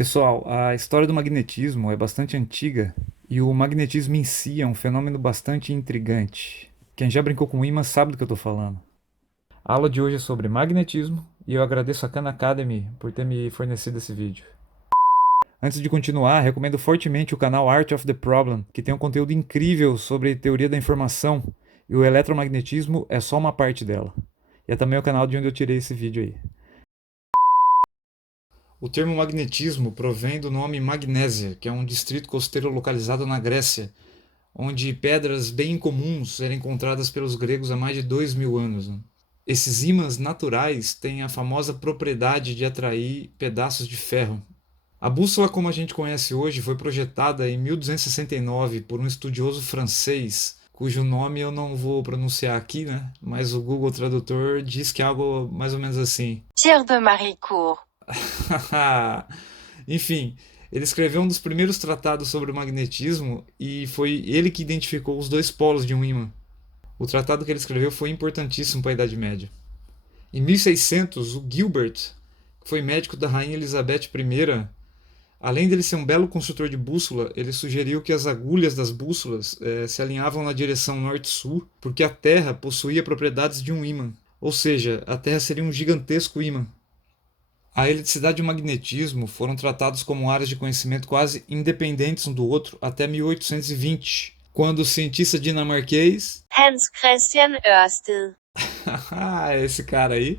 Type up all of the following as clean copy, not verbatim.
Pessoal, a história do magnetismo é bastante antiga e o magnetismo em si é um fenômeno bastante intrigante. Quem já brincou com ímã sabe do que eu estou falando. A aula de hoje é sobre magnetismo e eu agradeço a Khan Academy por ter me fornecido esse vídeo. Antes de continuar, recomendo fortemente o canal Art of the Problem, que tem um conteúdo incrível sobre teoria da informação e o eletromagnetismo é só uma parte dela. E é também o canal de onde eu tirei esse vídeo aí. O termo magnetismo provém do nome Magnésia, que é um distrito costeiro localizado na Grécia, onde pedras bem incomuns eram encontradas pelos gregos há mais de 2000 anos, né? Esses ímãs naturais têm a famosa propriedade de atrair pedaços de ferro. A bússola como a gente conhece hoje foi projetada em 1269 por um estudioso francês, cujo nome eu não vou pronunciar aqui, né? Mas o Google Tradutor diz que é algo mais ou menos assim. Pierre de Maricourt. Enfim, ele escreveu um dos primeiros tratados sobre o magnetismo e foi ele que identificou os dois polos de um ímã. O tratado que ele escreveu foi importantíssimo para a Idade Média. Em 1600, o Gilbert, que foi médico da rainha Elizabeth I, além dele ser um belo construtor de bússola, ele sugeriu que as agulhas das bússolas se alinhavam na direção norte-sul, porque a Terra possuía propriedades de um ímã. Ou seja, a Terra seria um gigantesco ímã. A eletricidade e o magnetismo foram tratados como áreas de conhecimento quase independentes um do outro até 1820, quando o cientista dinamarquês, Hans Christian Ørsted. esse cara aí,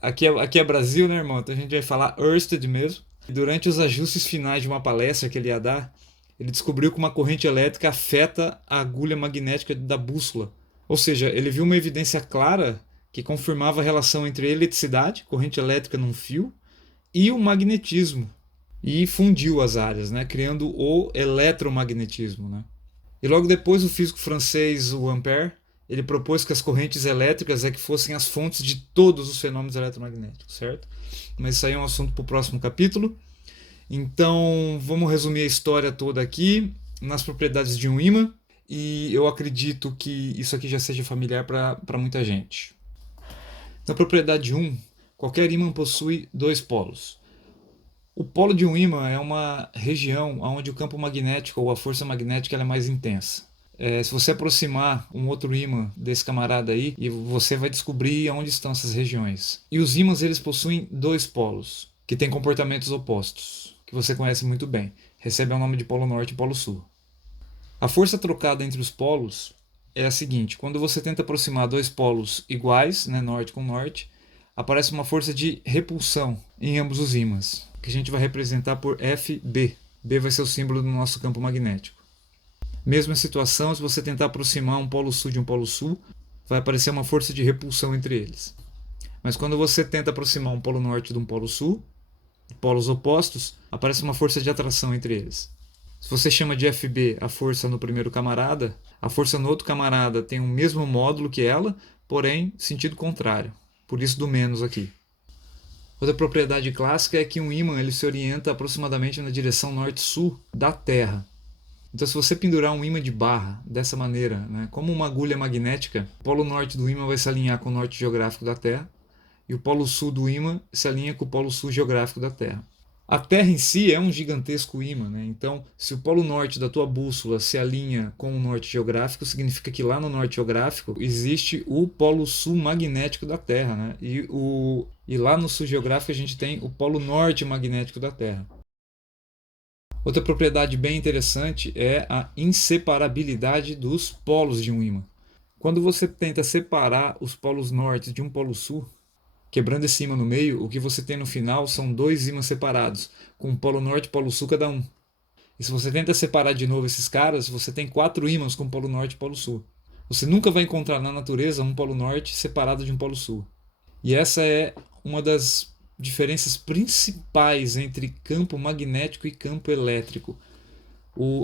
aqui é Brasil, né, irmão? Então a gente vai falar Ørsted mesmo. Durante os ajustes finais de uma palestra que ele ia dar, ele descobriu que uma corrente elétrica afeta a agulha magnética da bússola. Ou seja, ele viu uma evidência clara que confirmava a relação entre a eletricidade, corrente elétrica num fio, e o magnetismo. E fundiu as áreas, né, criando o eletromagnetismo. Né? E logo depois o físico francês, o Ampère, ele propôs que as correntes elétricas é que fossem as fontes de todos os fenômenos eletromagnéticos, certo? Mas isso aí é um assunto para o próximo capítulo. Então, vamos resumir a história toda aqui nas propriedades de um ímã. E eu acredito que isso aqui já seja familiar para muita gente. Na propriedade 1, qualquer ímã possui dois polos. O polo de um ímã é uma região onde o campo magnético ou a força magnética é mais intensa. Se você aproximar um outro ímã desse camarada aí, e você vai descobrir onde estão essas regiões. E os ímãs eles possuem dois polos, que têm comportamentos opostos, que você conhece muito bem. Recebem o nome de polo norte e polo sul. A força trocada entre os polos é a seguinte: quando você tenta aproximar dois polos iguais, né, norte com norte, aparece uma força de repulsão em ambos os ímãs, que a gente vai representar por FB. B vai ser o símbolo do nosso campo magnético. Mesma situação, se você tentar aproximar um polo sul de um polo sul, vai aparecer uma força de repulsão entre eles. Mas quando você tenta aproximar um polo norte de um polo sul, polos opostos, aparece uma força de atração entre eles. Se você chama de FB a força no primeiro camarada, a força no outro camarada tem o mesmo módulo que ela, porém sentido contrário. Por isso do menos aqui. Outra propriedade clássica é que um ímã ele se orienta aproximadamente na direção norte-sul da Terra. Então, se você pendurar um ímã de barra dessa maneira, né, como uma agulha magnética, o polo norte do ímã vai se alinhar com o norte geográfico da Terra e o polo sul do ímã se alinha com o polo sul geográfico da Terra. A Terra em si é um gigantesco ímã, né? Então, se o polo norte da tua bússola se alinha com o norte geográfico, significa que lá no norte geográfico existe o polo sul magnético da Terra, né? E lá no sul geográfico a gente tem o polo norte magnético da Terra. Outra propriedade bem interessante é a inseparabilidade dos polos de um ímã. Quando você tenta separar os polos norte de um polo sul, quebrando esse ímã no meio, o que você tem no final são dois ímãs separados, com polo norte e polo sul cada um. E se você tenta separar de novo esses caras, você tem quatro ímãs com polo norte e polo sul. Você nunca vai encontrar na natureza um polo norte separado de um polo sul. E essa é uma das diferenças principais entre campo magnético e campo elétrico.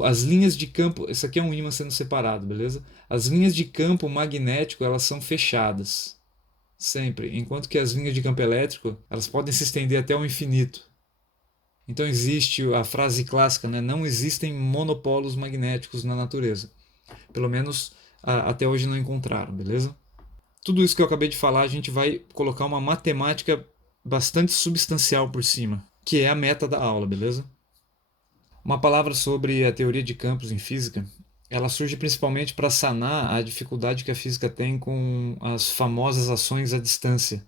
As linhas de campo, isso aqui é um ímã sendo separado, beleza? As linhas de campo magnético elas são fechadas, sempre, enquanto que as linhas de campo elétrico elas podem se estender até o infinito. Então existe a frase clássica, né? Não existem monopolos magnéticos na natureza. Pelo menos até hoje não encontraram, beleza? Tudo isso que eu acabei de falar, a gente vai colocar uma matemática bastante substancial por cima. que é a meta da aula, beleza? Uma palavra sobre a teoria de campos em física, ela surge principalmente para sanar a dificuldade que a física tem com as famosas ações à distância.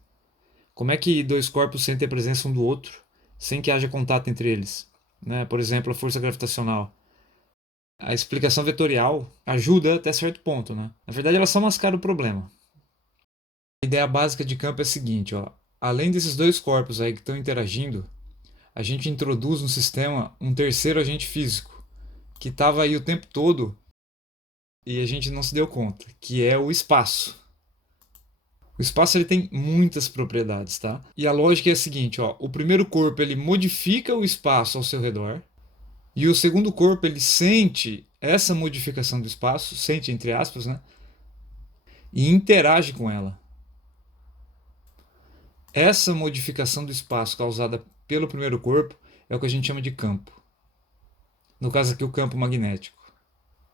Como é que dois corpos sentem a presença um do outro sem que haja contato entre eles? Né? Por exemplo, a força gravitacional. A explicação vetorial ajuda até certo ponto, né? Na verdade, ela só mascara o problema. A ideia básica de campo é a seguinte, ó. Além desses dois corpos aí que estão interagindo, a gente introduz no sistema um terceiro agente físico, que estava aí o tempo todo e a gente não se deu conta, que é o espaço. O espaço ele tem muitas propriedades, tá? E a lógica é a seguinte, ó, o primeiro corpo ele modifica o espaço ao seu redor e o segundo corpo ele sente essa modificação do espaço, sente entre aspas, né? E interage com ela. Essa modificação do espaço causada pelo primeiro corpo é o que a gente chama de campo. No caso aqui, o campo magnético.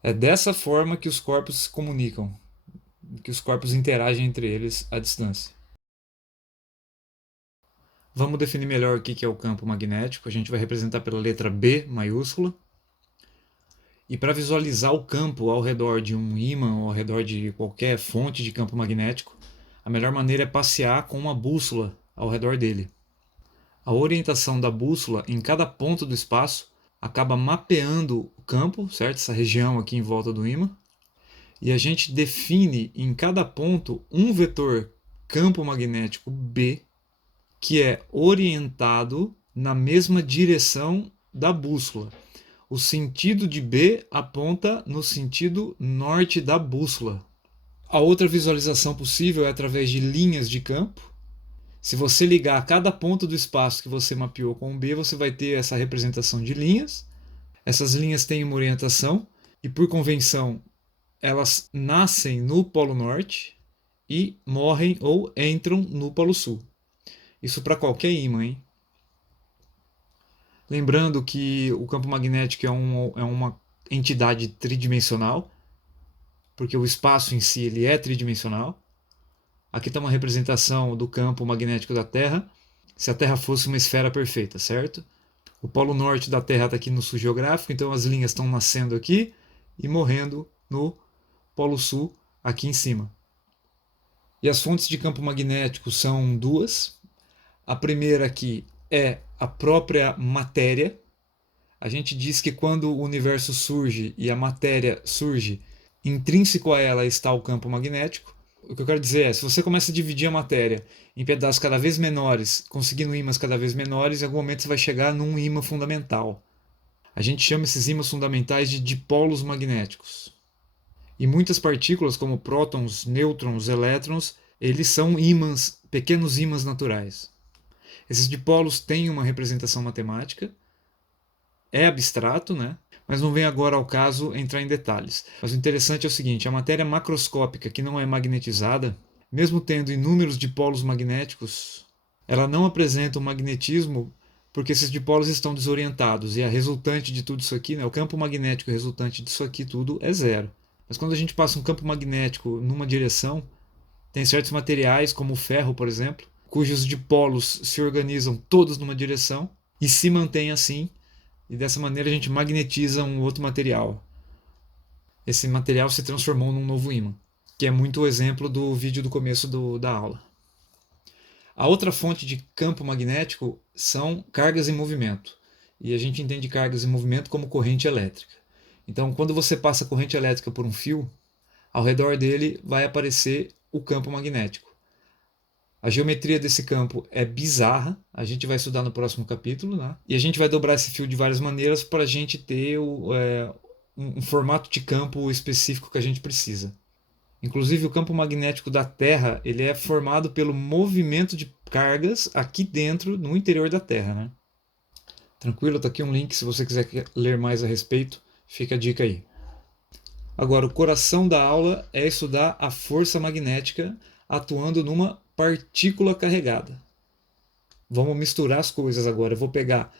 É dessa forma que os corpos se comunicam, que os corpos interagem entre eles à distância. Vamos definir melhor o que é o campo magnético. A gente vai representar pela letra B maiúscula. E para visualizar o campo ao redor de um ímã ou ao redor de qualquer fonte de campo magnético, a melhor maneira é passear com uma bússola ao redor dele. A orientação da bússola em cada ponto do espaço acaba mapeando o campo, certo? Essa região aqui em volta do ímã. E a gente define em cada ponto um vetor campo magnético B que é orientado na mesma direção da bússola. O sentido de B aponta no sentido norte da bússola. A outra visualização possível é através de linhas de campo. Se você ligar cada ponto do espaço que você mapeou com o B, você vai ter essa representação de linhas. Essas linhas têm uma orientação e, por convenção, elas nascem no Polo Norte e morrem ou entram no Polo Sul. Isso para qualquer ímã, hein? Lembrando que o campo magnético é uma entidade tridimensional, porque o espaço em si ele é tridimensional. Aqui está uma representação do campo magnético da Terra, se a Terra fosse uma esfera perfeita, certo? O polo norte da Terra está aqui no sul geográfico, então as linhas estão nascendo aqui e morrendo no polo sul, aqui em cima. E as fontes de campo magnético são duas. A primeira aqui é a própria matéria. A gente diz que quando o universo surge e a matéria surge, intrínseco a ela está o campo magnético. O que eu quero dizer é, se você começa a dividir a matéria em pedaços cada vez menores, conseguindo ímãs cada vez menores, em algum momento você vai chegar num ímã fundamental. A gente chama esses ímãs fundamentais de dipolos magnéticos. E muitas partículas, como prótons, nêutrons, elétrons, eles são ímãs, pequenos ímãs naturais. Esses dipolos têm uma representação matemática, é abstrato, né? Mas não vem agora ao caso entrar em detalhes. Mas o interessante é o seguinte, a matéria macroscópica que não é magnetizada, mesmo tendo inúmeros dipolos magnéticos, ela não apresenta um magnetismo porque esses dipolos estão desorientados e a resultante de tudo isso aqui, né, o campo magnético resultante disso aqui tudo é zero. Mas quando a gente passa um campo magnético numa direção, tem certos materiais, como o ferro, por exemplo, cujos dipolos se organizam todos numa direção e se mantêm assim, e dessa maneira a gente magnetiza um outro material. Esse material se transformou num novo ímã, que é muito o exemplo do vídeo do começo da aula. A outra fonte de campo magnético são cargas em movimento. E a gente entende cargas em movimento como corrente elétrica. Então, quando você passa corrente elétrica por um fio, ao redor dele vai aparecer o campo magnético. A geometria desse campo é bizarra, a gente vai estudar no próximo capítulo, né? E a gente vai dobrar esse fio de várias maneiras para a gente ter um formato de campo específico que a gente precisa. Inclusive o campo magnético da Terra ele é formado pelo movimento de cargas aqui dentro, no interior da Terra, né? Tranquilo, tá aqui um link se você quiser ler mais a respeito, fica a dica aí. Agora, o coração da aula é estudar a força magnética atuando numa partícula carregada. Vamos misturar as coisas agora. Eu vou pegar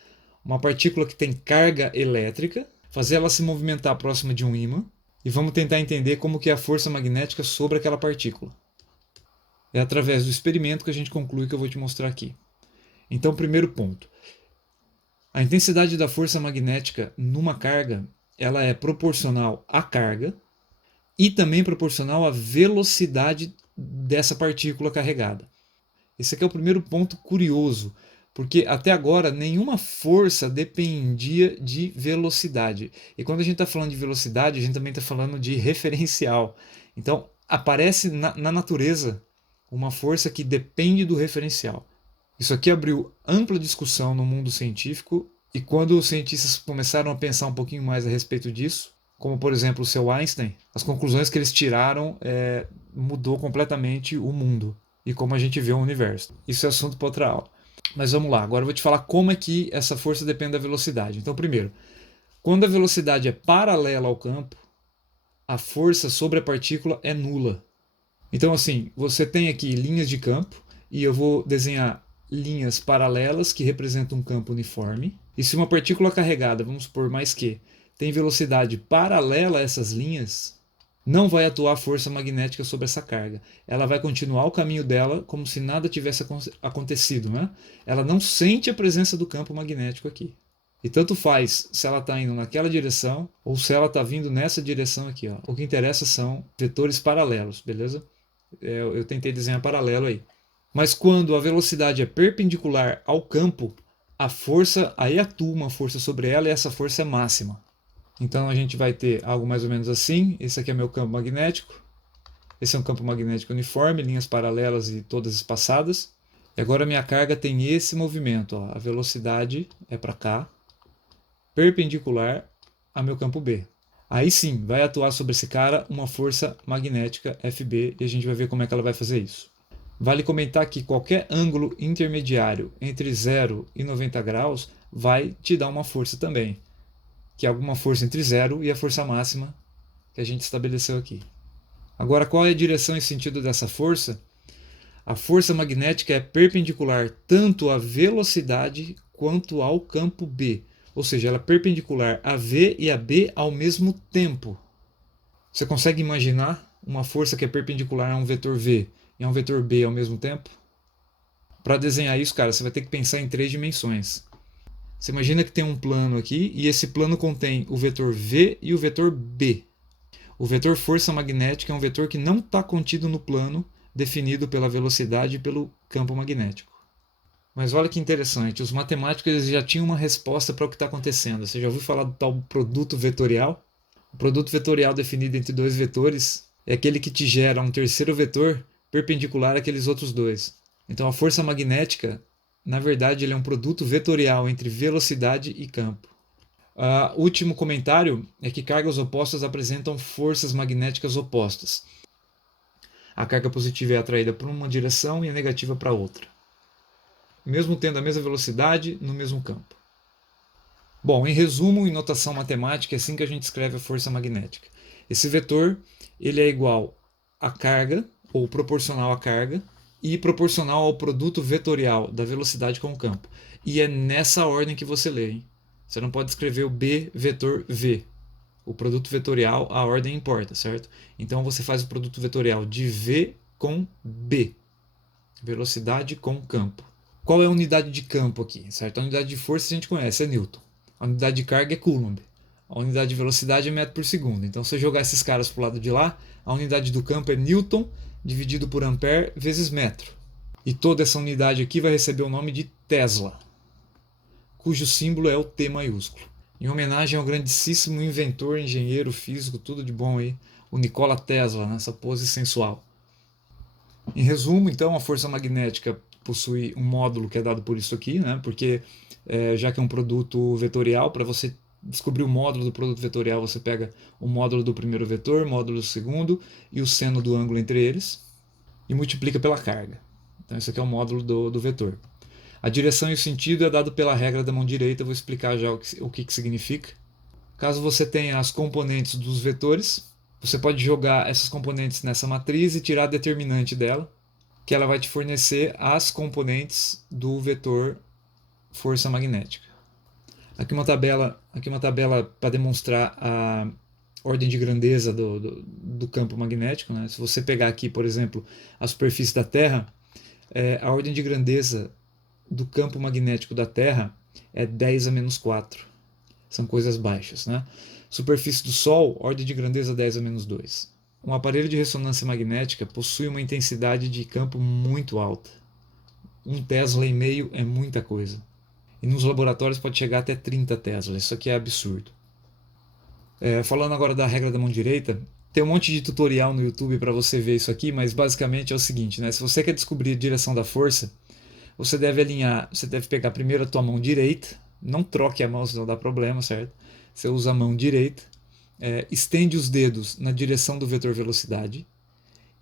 uma partícula que tem carga elétrica, fazer ela se movimentar próxima de um ímã e vamos tentar entender como que é a força magnética sobre aquela partícula. É através do experimento que a gente conclui que eu vou te mostrar aqui. Então, primeiro ponto. A intensidade da força magnética numa carga, ela é proporcional à carga e também proporcional à velocidade dessa partícula carregada. Esse aqui é o primeiro ponto curioso, porque até agora nenhuma força dependia de velocidade. E quando a gente está falando de velocidade, a gente também está falando de referencial. Então, aparece na natureza uma força que depende do referencial. Isso aqui abriu ampla discussão no mundo científico, e quando os cientistas começaram a pensar um pouquinho mais a respeito disso, como por exemplo o seu Einstein, as conclusões que eles tiraram mudou completamente o mundo e como a gente vê o universo. Isso é assunto para outra aula. Mas vamos lá, agora eu vou te falar como é que essa força depende da velocidade. Então, primeiro, quando a velocidade é paralela ao campo, a força sobre a partícula é nula. Então, assim, você tem aqui linhas de campo e eu vou desenhar linhas paralelas que representam um campo uniforme. E se uma partícula carregada, vamos supor mais que, tem velocidade paralela a essas linhas, não vai atuar força magnética sobre essa carga. Ela vai continuar o caminho dela como se nada tivesse acontecido, né? Ela não sente a presença do campo magnético aqui. E tanto faz se ela está indo naquela direção ou se ela está vindo nessa direção aqui. Ó. O que interessa são vetores paralelos, beleza? Eu tentei desenhar paralelo aí. Mas quando a velocidade é perpendicular ao campo, a força, aí atua uma força sobre ela e essa força é máxima. Então a gente vai ter algo mais ou menos assim. Esse aqui é meu campo magnético. Esse é um campo magnético uniforme, linhas paralelas e todas espaçadas. E agora a minha carga tem esse movimento. Ó. A velocidade é para cá, perpendicular ao meu campo B. Aí sim, vai atuar sobre esse cara uma força magnética FB e a gente vai ver como é que ela vai fazer isso. Vale comentar que qualquer ângulo intermediário entre 0 e 90 graus vai te dar uma força também, que é alguma força entre 0 e a força máxima que a gente estabeleceu aqui. Agora, qual é a direção e sentido dessa força? A força magnética é perpendicular tanto à velocidade quanto ao campo B. Ou seja, ela é perpendicular a V e a B ao mesmo tempo. Você consegue imaginar uma força que é perpendicular a um vetor V e a um vetor B ao mesmo tempo? Para desenhar isso, cara, você vai ter que pensar em 3 dimensões. Você imagina que tem um plano aqui e esse plano contém o vetor V e o vetor B. O vetor força magnética é um vetor que não está contido no plano definido pela velocidade e pelo campo magnético. Mas olha que interessante, os matemáticos eles já tinham uma resposta para o que está acontecendo. Você já ouviu falar do tal produto vetorial? O produto vetorial definido entre dois vetores é aquele que te gera um terceiro vetor perpendicular àqueles outros dois. Então a força magnética, na verdade, ele é um produto vetorial entre velocidade e campo. O último comentário é que cargas opostas apresentam forças magnéticas opostas. A carga positiva é atraída por uma direção e a negativa para outra, mesmo tendo a mesma velocidade no mesmo campo. Bom, em resumo, em notação matemática, é assim que a gente escreve a força magnética. Esse vetor ele é igual à carga, ou proporcional à carga, e proporcional ao produto vetorial da velocidade com o campo. E é nessa ordem que você lê, hein? Você não pode escrever o B vetor V. O produto vetorial, a ordem importa, certo? Então você faz o produto vetorial de V com B. Velocidade com campo. Qual é a unidade de campo aqui, certo? A unidade de força a gente conhece, é Newton. A unidade de carga é Coulomb. A unidade de velocidade é metro por segundo. Então, se eu jogar esses caras para o lado de lá, a unidade do campo é Newton dividido por ampere vezes metro. E toda essa unidade aqui vai receber o nome de Tesla, cujo símbolo é o T maiúsculo. Em homenagem ao grandíssimo inventor, engenheiro, físico, tudo de bom aí, o Nikola Tesla, nessa pose sensual. Em resumo, então, a força magnética possui um módulo que é dado por isso aqui, né? Porque já que é um produto vetorial, para você descobrir o módulo do produto vetorial, você pega o módulo do primeiro vetor, o módulo do segundo e o seno do ângulo entre eles e multiplica pela carga. Então, esse aqui é o módulo do vetor. A direção e o sentido é dado pela regra da mão direita, eu vou explicar já o que significa. Caso você tenha as componentes dos vetores, você pode jogar essas componentes nessa matriz e tirar a determinante dela, que ela vai te fornecer as componentes do vetor força magnética. Aqui uma tabela para demonstrar a ordem de grandeza do campo magnético, né? Se você pegar aqui, por exemplo, a superfície da Terra, a ordem de grandeza do campo magnético da Terra é 10 a menos 4. São coisas baixas, né? Superfície do Sol, ordem de grandeza 10 a menos 2. Um aparelho de ressonância magnética possui uma intensidade de campo muito alta. 1,5 Tesla é muita coisa. E nos laboratórios pode chegar até 30 Tesla. Isso aqui é absurdo. Falando agora da regra da mão direita, tem um monte de tutorial no YouTube para você ver isso aqui, mas basicamente é o seguinte, né? Se você quer descobrir a direção da força, você deve pegar primeiro a tua mão direita, não troque a mão, senão dá problema, certo? Você usa a mão direita, estende os dedos na direção do vetor velocidade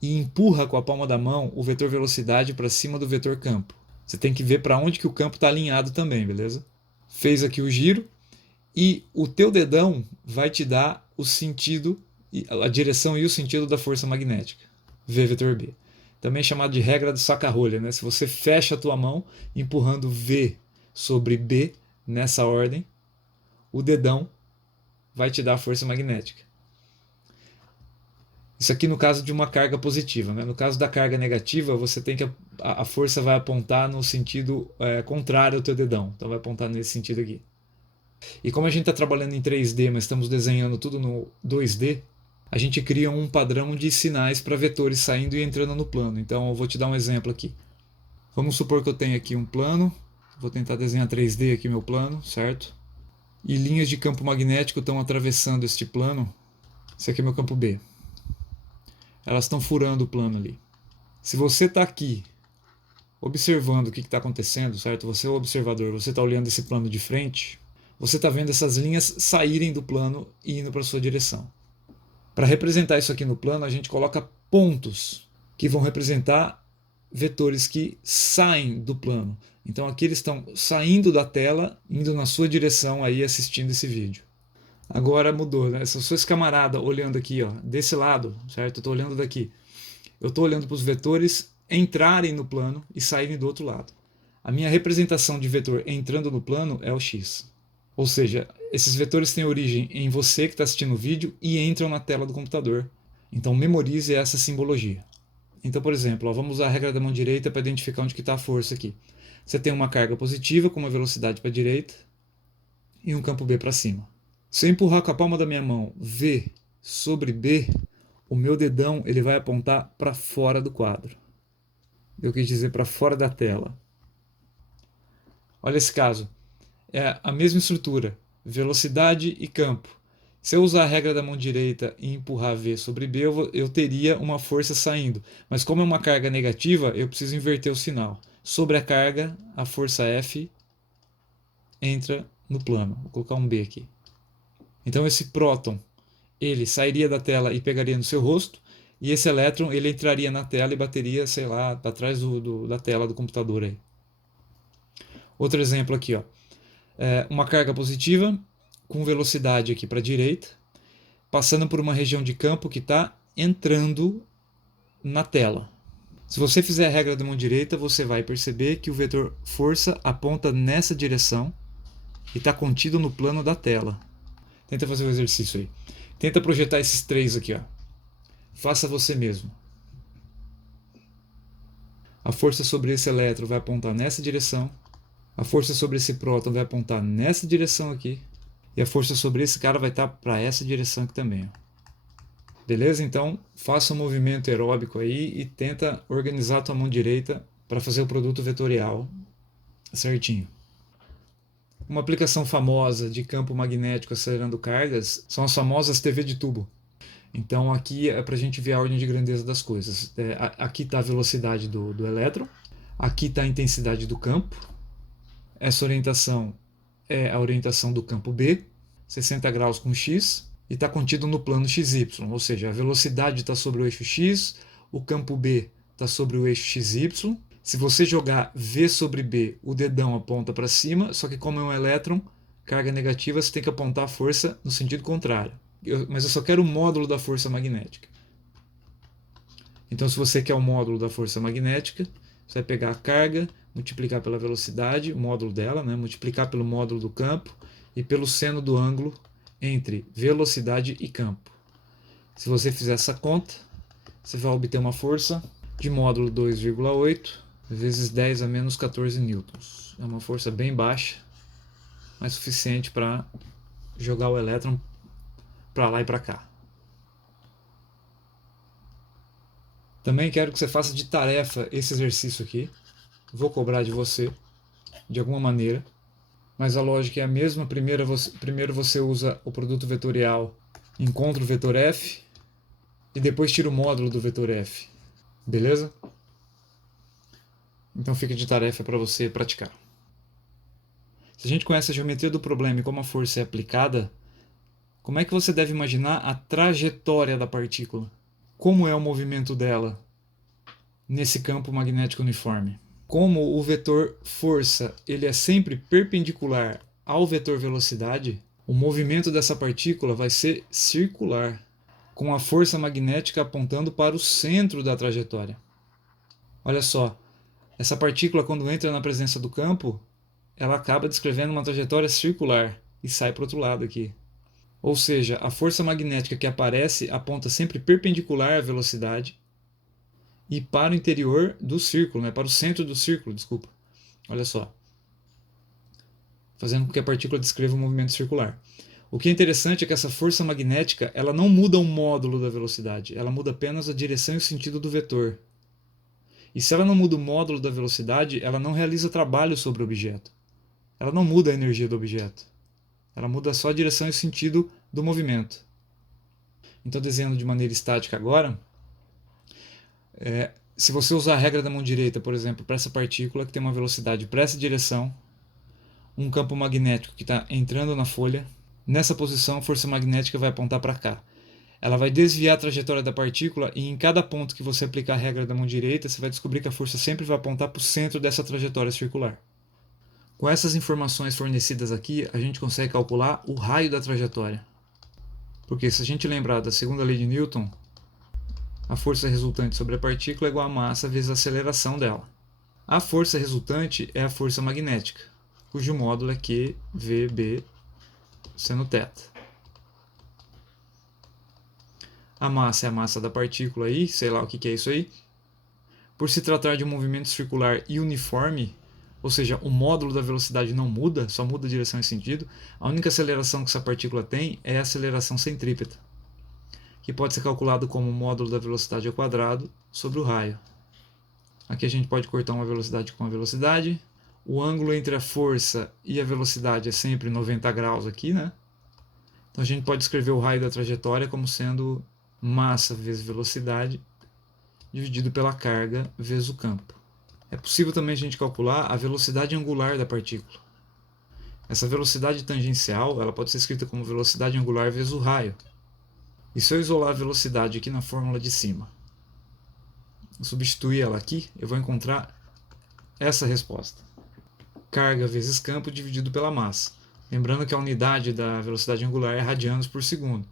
e empurra com a palma da mão o vetor velocidade para cima do vetor campo. Você tem que ver para onde que o campo está alinhado também, beleza? Fez aqui o giro e o teu dedão vai te dar o sentido, a direção e o sentido da força magnética, V vetor B. Também chamado de regra do saca-rolha, né? Se você fecha a tua mão empurrando V sobre B nessa ordem, o dedão vai te dar a força magnética. Isso aqui no caso de uma carga positiva, né? No caso da carga negativa, você tem que a força vai apontar no sentido contrário ao teu dedão. Então vai apontar nesse sentido aqui. E como a gente está trabalhando em 3D, mas estamos desenhando tudo no 2D, a gente cria um padrão de sinais para vetores saindo e entrando no plano. Então eu vou te dar um exemplo aqui. Vamos supor que eu tenho aqui um plano. Vou tentar desenhar 3D aqui meu plano, certo? E linhas de campo magnético estão atravessando este plano. Esse aqui é meu campo B. Elas estão furando o plano ali. Se você está aqui observando o que está acontecendo, certo? Você é o observador, você está olhando esse plano de frente, você está vendo essas linhas saírem do plano e indo para a sua direção. Para representar isso aqui no plano, a gente coloca pontos que vão representar vetores que saem do plano. Então aqui eles estão saindo da tela, indo na sua direção aí assistindo esse vídeo. Agora mudou, né? Se eu sou esse camarada olhando aqui, ó, desse lado, certo? Eu estou olhando daqui. Eu estou olhando para os vetores entrarem no plano e saírem do outro lado. A minha representação de vetor entrando no plano é o X. Ou seja, esses vetores têm origem em você que está assistindo o vídeo e entram na tela do computador. Então memorize essa simbologia. Então, por exemplo, ó, vamos usar a regra da mão direita para identificar onde está a força aqui. Você tem uma carga positiva com uma velocidade para a direita e um campo B para cima. Se eu empurrar com a palma da minha mão V sobre B, o meu dedão ele vai apontar para fora do quadro. Eu quis dizer para fora da tela. Olha esse caso. É a mesma estrutura, velocidade e campo. Se eu usar a regra da mão direita e empurrar V sobre B, eu teria uma força saindo. Mas como é uma carga negativa, eu preciso inverter o sinal. Sobre a carga, a força F entra no plano. Vou colocar um B aqui. Então esse próton, ele sairia da tela e pegaria no seu rosto, e esse elétron, ele entraria na tela e bateria, sei lá, atrás da tela do computador aí. Outro exemplo aqui, ó. Uma carga positiva com velocidade aqui para a direita, passando por uma região de campo que está entrando na tela. Se você fizer a regra da mão direita, você vai perceber que o vetor força aponta nessa direção e está contido no plano da tela. Tenta fazer o exercício aí. Tenta projetar esses três aqui, ó. Faça você mesmo. A força sobre esse elétron vai apontar nessa direção. A força sobre esse próton vai apontar nessa direção aqui. E a força sobre esse cara vai estar para essa direção aqui também. Ó. Beleza? Então, faça um movimento aeróbico aí e tenta organizar a tua mão direita para fazer o produto vetorial certinho. Uma aplicação famosa de campo magnético acelerando cargas são as famosas TV de tubo. Então aqui é para a gente ver a ordem de grandeza das coisas. Aqui está a velocidade do elétron, aqui está a intensidade do campo. Essa orientação é a orientação do campo B, 60 graus com X, e está contido no plano XY, ou seja, a velocidade está sobre o eixo X, o campo B está sobre o eixo XY. Se você jogar V sobre B, o dedão aponta para cima, só que como é um elétron, carga negativa, você tem que apontar a força no sentido contrário. Mas eu só quero o módulo da força magnética. Então, se você quer o módulo da força magnética, você vai pegar a carga, multiplicar pela velocidade, o módulo dela, né? Multiplicar pelo módulo do campo e pelo seno do ângulo entre velocidade e campo. Se você fizer essa conta, você vai obter uma força de módulo 2,8 vezes 10 a menos 14 newtons. É uma força bem baixa, mas suficiente para jogar o elétron para lá e para cá. Também quero que você faça de tarefa esse exercício aqui. Vou cobrar de você, de alguma maneira, mas a lógica é a mesma. Primeiro você usa o produto vetorial, encontra o vetor f e depois tira o módulo do vetor f. Beleza? Então fica de tarefa para você praticar. Se a gente conhece a geometria do problema e como a força é aplicada, como é que você deve imaginar a trajetória da partícula? Como é o movimento dela nesse campo magnético uniforme? Como o vetor força ele é sempre perpendicular ao vetor velocidade, o movimento dessa partícula vai ser circular, com a força magnética apontando para o centro da trajetória. Olha só, essa partícula quando entra na presença do campo, ela acaba descrevendo uma trajetória circular e sai para o outro lado aqui. Ou seja, a força magnética que aparece aponta sempre perpendicular à velocidade e para o interior do círculo, para o centro do círculo, desculpa. Olha só. Fazendo com que a partícula descreva um movimento circular. O que é interessante é que essa força magnética ela não muda o módulo da velocidade, ela muda apenas a direção e o sentido do vetor. E se ela não muda o módulo da velocidade, ela não realiza trabalho sobre o objeto. Ela não muda a energia do objeto. Ela muda só a direção e o sentido do movimento. Então, desenhando de maneira estática agora, se você usar a regra da mão direita, por exemplo, para essa partícula que tem uma velocidade para essa direção, um campo magnético que está entrando na folha, nessa posição a força magnética vai apontar para cá. Ela vai desviar a trajetória da partícula e em cada ponto que você aplicar a regra da mão direita, você vai descobrir que a força sempre vai apontar para o centro dessa trajetória circular. Com essas informações fornecidas aqui, a gente consegue calcular o raio da trajetória. Porque se a gente lembrar da segunda lei de Newton, a força resultante sobre a partícula é igual a massa vezes a aceleração dela. A força resultante é a força magnética, cujo módulo é QVB seno θ. A massa é a massa da partícula aí, sei lá o que é isso aí. Por se tratar de um movimento circular e uniforme, ou seja, o módulo da velocidade não muda, só muda a direção e sentido, a única aceleração que essa partícula tem é a aceleração centrípeta, que pode ser calculado como o módulo da velocidade ao quadrado sobre o raio. Aqui a gente pode cortar uma velocidade com a velocidade. O ângulo entre a força e a velocidade é sempre 90 graus aqui, né? Então a gente pode escrever o raio da trajetória como sendo massa vezes velocidade dividido pela carga vezes o campo. É possível também a gente calcular a velocidade angular da partícula. Essa velocidade tangencial ela pode ser escrita como velocidade angular vezes o raio. E se eu isolar a velocidade aqui na fórmula de cima, eu substituir ela aqui, eu vou encontrar essa resposta. Carga vezes campo dividido pela massa. Lembrando que a unidade da velocidade angular é radianos por segundo.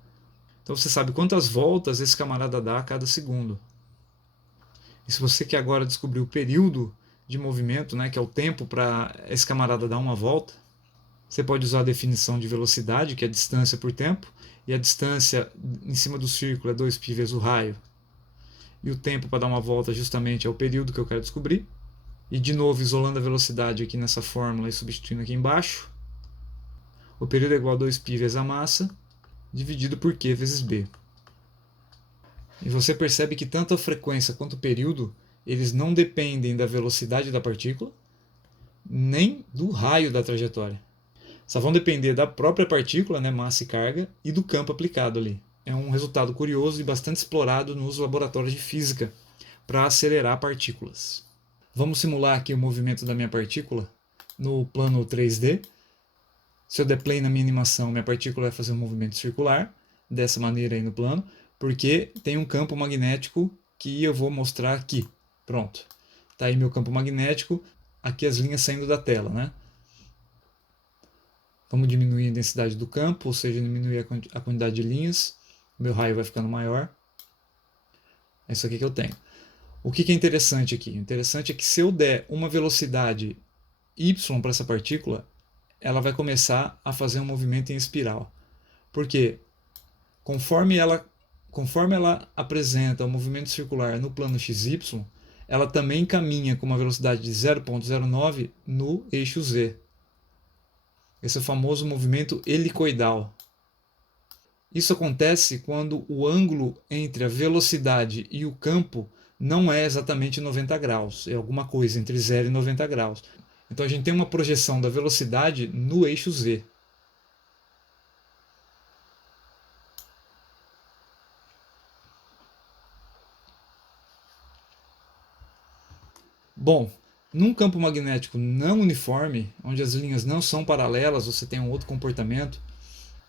Então você sabe quantas voltas esse camarada dá a cada segundo. E se você quer agora descobrir o período de movimento, né, que é o tempo para esse camarada dar uma volta, você pode usar a definição de velocidade, que é a distância por tempo, e a distância em cima do círculo é 2π vezes o raio. E o tempo para dar uma volta justamente é o período que eu quero descobrir. E de novo, isolando a velocidade aqui nessa fórmula e substituindo aqui embaixo, o período é igual a 2π vezes a massa, dividido por Q vezes B. E você percebe que tanto a frequência quanto o período, eles não dependem da velocidade da partícula, nem do raio da trajetória. Só vão depender da própria partícula, né, massa e carga, e do campo aplicado ali. É um resultado curioso e bastante explorado nos laboratórios de física para acelerar partículas. Vamos simular aqui o movimento da minha partícula no plano 3D. Se eu der play na minha animação, minha partícula vai fazer um movimento circular, dessa maneira aí no plano, porque tem um campo magnético que eu vou mostrar aqui. Pronto. Está aí meu campo magnético, aqui as linhas saindo da tela, né? Vamos diminuir a densidade do campo, ou seja, diminuir a quantidade de linhas. O meu raio vai ficando maior. É isso aqui que eu tenho. O que é interessante aqui? O interessante é que se eu der uma velocidade y para essa partícula, ela vai começar a fazer um movimento em espiral. Por quê? Conforme ela apresenta o movimento circular no plano XY, ela também caminha com uma velocidade de 0,09 no eixo Z. Esse é o famoso movimento helicoidal. Isso acontece quando o ângulo entre a velocidade e o campo não é exatamente 90 graus, é alguma coisa entre 0 e 90 graus. Então a gente tem uma projeção da velocidade no eixo Z. Bom, num campo magnético não uniforme, onde as linhas não são paralelas, você tem um outro comportamento.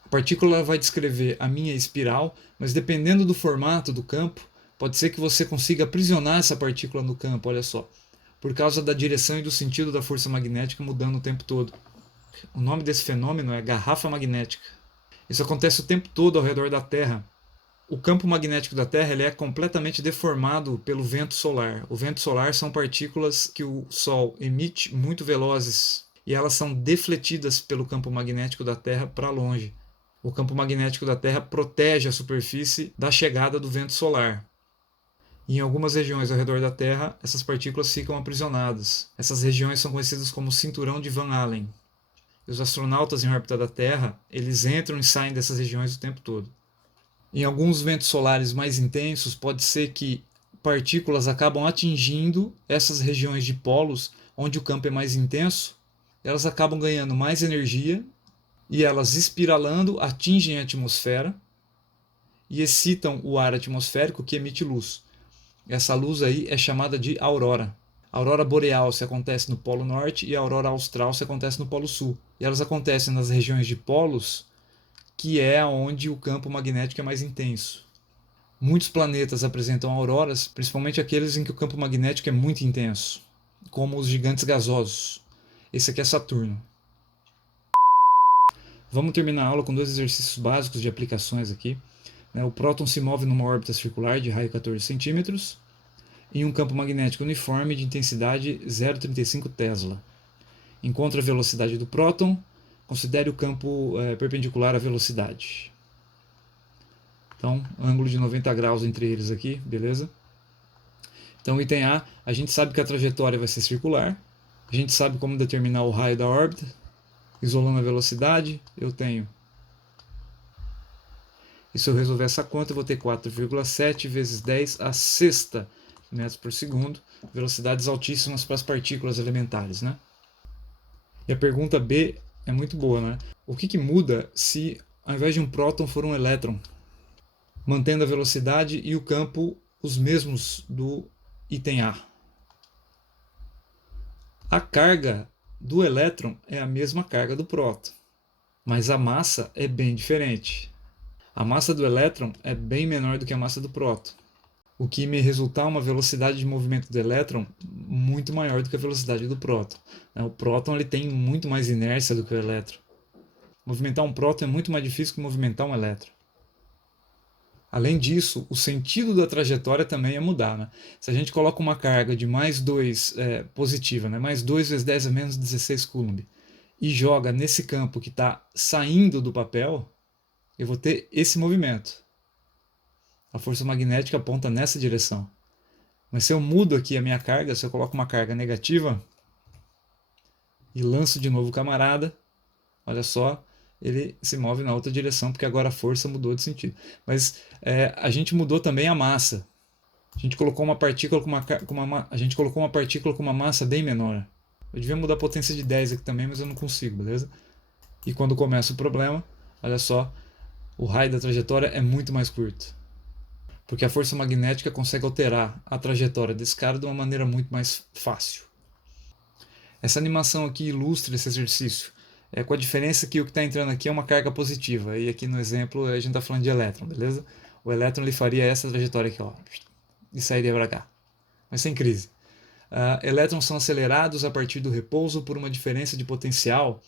A partícula vai descrever a minha espiral, mas dependendo do formato do campo, pode ser que você consiga aprisionar essa partícula no campo, olha só, por causa da direção e do sentido da força magnética mudando o tempo todo. O nome desse fenômeno é garrafa magnética. Isso acontece o tempo todo ao redor da Terra. O campo magnético da Terra ele é completamente deformado pelo vento solar. O vento solar são partículas que o Sol emite muito velozes e elas são defletidas pelo campo magnético da Terra para longe. O campo magnético da Terra protege a superfície da chegada do vento solar. E em algumas regiões ao redor da Terra, essas partículas ficam aprisionadas. Essas regiões são conhecidas como cinturão de Van Allen. E os astronautas em órbita da Terra, eles entram e saem dessas regiões o tempo todo. Em alguns ventos solares mais intensos, pode ser que partículas acabam atingindo essas regiões de polos onde o campo é mais intenso, elas acabam ganhando mais energia e elas espiralando atingem a atmosfera e excitam o ar atmosférico que emite luz. Essa luz aí é chamada de aurora. A aurora boreal se acontece no Polo Norte e a aurora austral se acontece no Polo Sul. E elas acontecem nas regiões de polos, que é onde o campo magnético é mais intenso. Muitos planetas apresentam auroras, principalmente aqueles em que o campo magnético é muito intenso, como os gigantes gasosos. Esse aqui é Saturno. Vamos terminar a aula com dois exercícios básicos de aplicações aqui. O próton se move numa órbita circular de raio 14 centímetros em um campo magnético uniforme de intensidade 0,35 Tesla. Encontre a velocidade do próton. Considere o campo perpendicular à velocidade. Então, ângulo de 90 graus entre eles aqui, beleza? Então, item A, a gente sabe que a trajetória vai ser circular. A gente sabe como determinar o raio da órbita. Isolando a velocidade, eu tenho... E se eu resolver essa conta, eu vou ter 4,7 vezes 10 a sexta metros por segundo. Velocidades altíssimas para as partículas elementares, né? E a pergunta B é muito boa, né? O que muda se ao invés de um próton for um elétron? Mantendo a velocidade e o campo os mesmos do item A. A carga do elétron é a mesma carga do próton, mas a massa é bem diferente. A massa do elétron é bem menor do que a massa do próton, o que me resultar uma velocidade de movimento do elétron muito maior do que a velocidade do próton. O próton ele tem muito mais inércia do que o elétron. Movimentar um próton é muito mais difícil que movimentar um elétron. Além disso, o sentido da trajetória também ia mudar. Né? Se a gente coloca uma carga de mais 2 positiva, né? Mais 2 vezes 10 a menos 16 Coulomb, e joga nesse campo que está saindo do papel, eu vou ter esse movimento. A força magnética aponta nessa direção. Mas se eu mudo aqui a minha carga, se eu coloco uma carga negativa e lanço de novo o camarada, olha só, ele se move na outra direção, porque agora a força mudou de sentido. Mas a gente mudou também a massa. A gente colocou uma partícula com uma massa bem menor. Eu devia mudar a potência de 10 aqui também, mas eu não consigo, beleza? E quando começa o problema, olha só, o raio da trajetória é muito mais curto. Porque a força magnética consegue alterar a trajetória desse cara de uma maneira muito mais fácil. Essa animação aqui ilustra esse exercício. Com a diferença que o que está entrando aqui é uma carga positiva. E aqui no exemplo a gente está falando de elétron, beleza? O elétron ele faria essa trajetória aqui, ó, e sairia para cá. Mas sem crise. Elétrons são acelerados a partir do repouso por uma diferença de potencial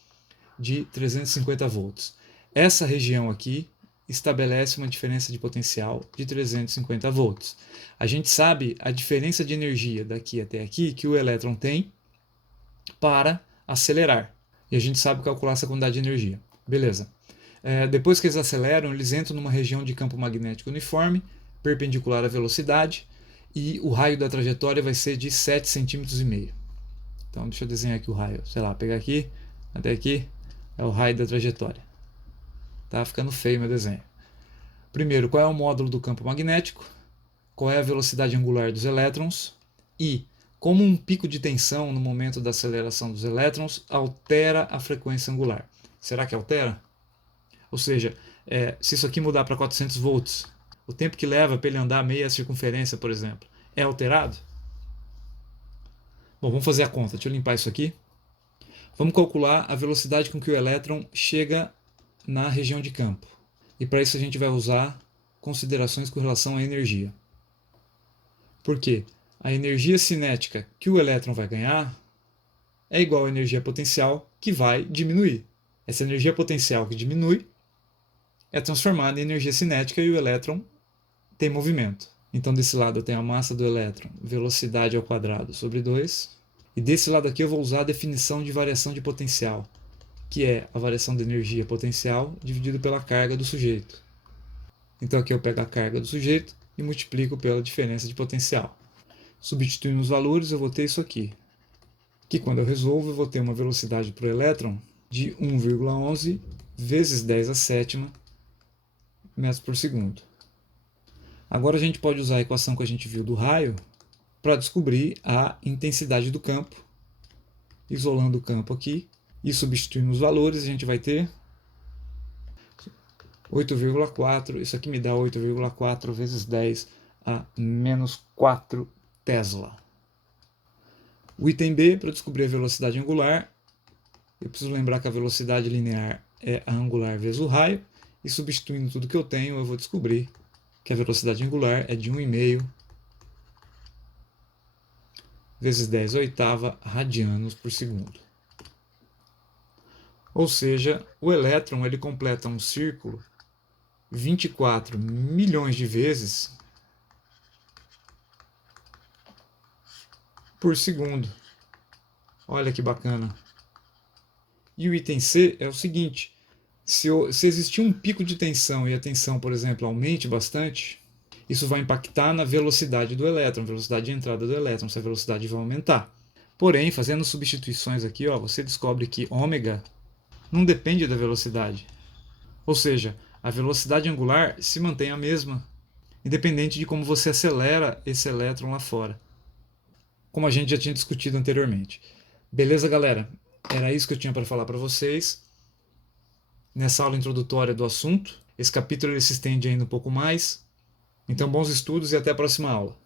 de 350 volts. Essa região aqui estabelece uma diferença de potencial de 350 volts. A gente sabe a diferença de energia daqui até aqui que o elétron tem para acelerar. E a gente sabe calcular essa quantidade de energia. Beleza. Depois que eles aceleram, eles entram numa região de campo magnético uniforme, perpendicular à velocidade, e o raio da trajetória vai ser de 7,5 cm. Então deixa eu desenhar aqui o raio. Sei lá, pegar aqui, até aqui. É o raio da trajetória. Tá ficando feio meu desenho. Primeiro, qual é o módulo do campo magnético? Qual é a velocidade angular dos elétrons? E como um pico de tensão no momento da aceleração dos elétrons altera a frequência angular. Será que altera? Ou seja, se isso aqui mudar para 400 volts, o tempo que leva para ele andar meia circunferência, por exemplo, é alterado? Bom, vamos fazer a conta. Deixa eu limpar isso aqui. Vamos calcular a velocidade com que o elétron chega na região de campo. E para isso a gente vai usar considerações com relação à energia. Por quê? A energia cinética que o elétron vai ganhar é igual à energia potencial que vai diminuir. Essa energia potencial que diminui é transformada em energia cinética e o elétron tem movimento. Então desse lado eu tenho a massa do elétron, velocidade ao quadrado sobre 2. E desse lado aqui eu vou usar a definição de variação de potencial, que é a variação de energia potencial dividido pela carga do sujeito. Então aqui eu pego a carga do sujeito e multiplico pela diferença de potencial. Substituindo os valores eu vou ter isso aqui, que quando eu resolvo eu vou ter uma velocidade para o elétron de 1,11 vezes 10 a sétima metros por segundo. Agora a gente pode usar a equação que a gente viu do raio para descobrir a intensidade do campo. Isolando o campo aqui e substituindo os valores, a gente vai ter 8,4. Isso aqui me dá 8,4 vezes 10 a menos 4 Tesla. O item B, para descobrir a velocidade angular, eu preciso lembrar que a velocidade linear é a angular vezes o raio, e substituindo tudo que eu tenho, eu vou descobrir que a velocidade angular é de 1,5 vezes 10 a oitava radianos por segundo. Ou seja, o elétron ele completa um círculo 24 milhões de vezes por segundo. Olha que bacana. E o item C é o seguinte: se existir um pico de tensão e a tensão, por exemplo, aumente bastante, isso vai impactar na velocidade do elétron, velocidade de entrada do elétron, essa velocidade vai aumentar. Porém, fazendo substituições aqui, você descobre que ômega não depende da velocidade. Ou seja, a velocidade angular se mantém a mesma, independente de como você acelera esse elétron lá fora, como a gente já tinha discutido anteriormente. Beleza, galera? Era isso que eu tinha para falar para vocês nessa aula introdutória do assunto. Esse capítulo ele se estende ainda um pouco mais. Então, bons estudos e até a próxima aula.